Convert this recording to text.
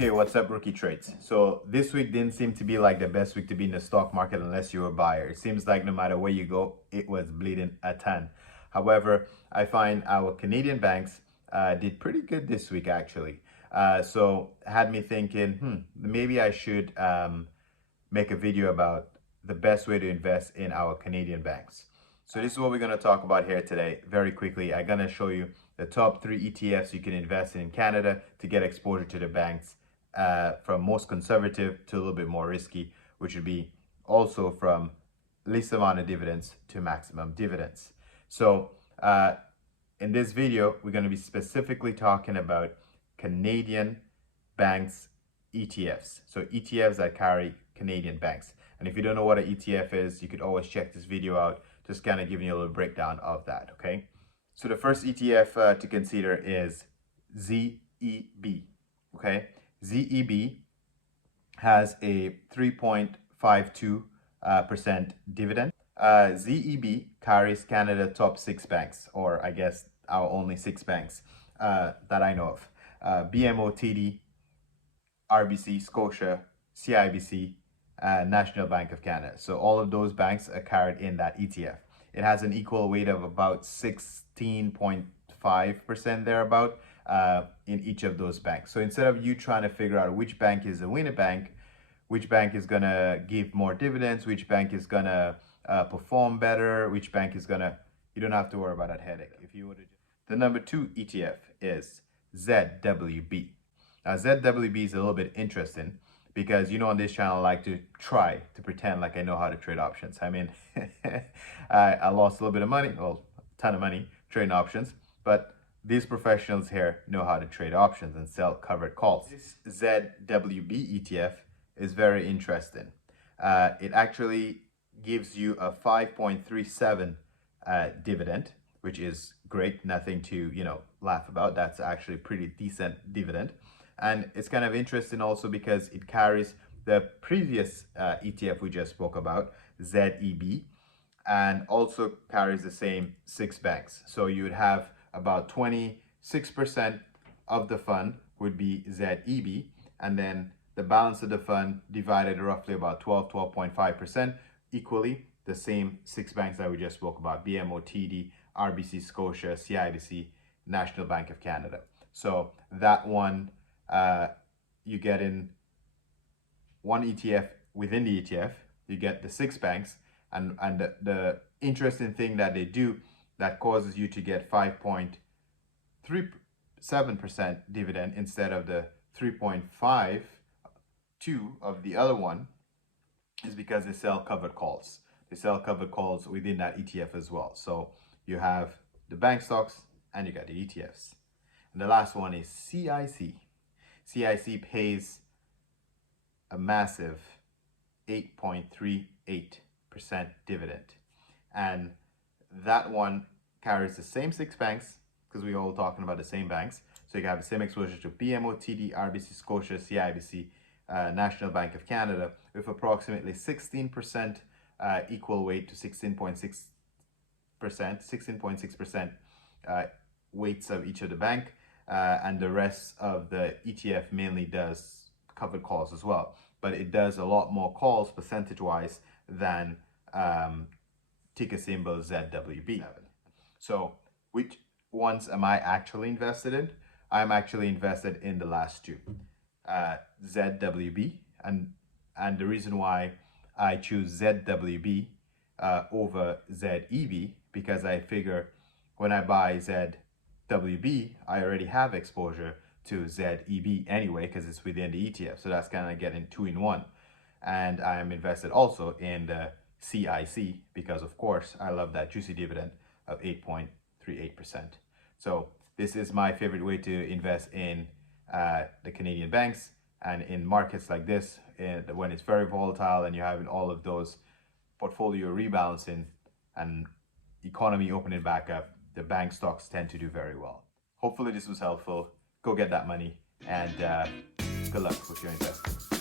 Okay, what's up, rookie trades? So this week didn't seem to be like the best week to be in the stock market unless you're a buyer. It seems like no matter where you go, it was bleeding a ton. However, I find our Canadian banks did pretty good this week actually. So had me thinking, maybe I should make a video about the best way to invest in our Canadian banks. So this is what we're going to talk about here today. Very quickly, I'm going to show you the top 3 ETFs you can invest in Canada to get exposure to the banks, from most conservative to a little bit more risky, which would be also from least amount of dividends to maximum dividends. So in this video, we're going to be specifically talking about Canadian banks ETFs. So ETFs that carry Canadian banks. And if you don't know what an ETF is, you could always check this video out, just kind of giving you a little breakdown of that, okay? So the first ETF to consider is ZEB, okay? ZEB has a 3.52% dividend. ZEB carries Canada top 6 banks, or I guess our only 6 banks that I know of. BMO, TD, RBC, Scotia, CIBC, National Bank of Canada. So all of those banks are carried in that ETF. It has an equal weight of about 16.5% thereabout in each of those banks. So instead of you trying to figure out which bank is the winner bank, which bank is going to give more dividends, which bank is going to perform better, which bank is going to, you don't have to worry about that headache. If you would, the number 2 ETF is ZWB. Now ZWB is a little bit interesting because, you know, on this channel I like to try to pretend like I know how to trade options. I mean, I lost a little bit of money, well, a ton of money trading options, but these professionals here know how to trade options and sell covered calls. This ZWB ETF is very interesting. It actually gives you a 5.37 dividend, which is great, nothing to, you know, laugh about. That's actually pretty decent dividend. And it's kind of interesting also because it carries the previous ETF we just spoke about, ZEB, and also carries the same 6 banks. So you would have about 26% of the fund would be ZEB, and then the balance of the fund divided roughly about 12.5% equally the same 6 banks that we just spoke about: BMO, TD, RBC, Scotia, CIBC, National Bank of Canada. So that one, you get in one ETF within the ETF, you get the 6 banks, and the interesting thing that they do that causes you to get 5.37% dividend instead of the 3.52 of the other one is because they sell covered calls. They sell covered calls within that ETF as well. So you have the bank stocks and you got the ETFs. And the last one is CIC. CIC pays a massive 8.38% dividend. And that one carries the same 6 banks, because we're all talking about the same banks. So you have the same exposure to BMO, TD, RBC, Scotia, CIBC, National Bank of Canada, with approximately 16% equal weight to 16.6% weights of each of the bank. And the rest of the ETF mainly does covered calls as well, but it does a lot more calls percentage-wise than ticker symbol ZWB. So which ones am I actually invested in? I'm actually invested in the last 2, ZWB, and the reason why I choose ZWB over ZEB, because I figure when I buy ZWB, I already have exposure to ZEB anyway because it's within the ETF. So that's kind of getting 2 in 1. And I am invested also in the CIC because, of course, I love that juicy dividend of 8.38%. So this is my favorite way to invest in the Canadian banks, and in markets like this, when it's very volatile and you're having all of those portfolio rebalancing and economy opening back up, the bank stocks tend to do very well. Hopefully this was helpful. Go get that money, and good luck with your investment.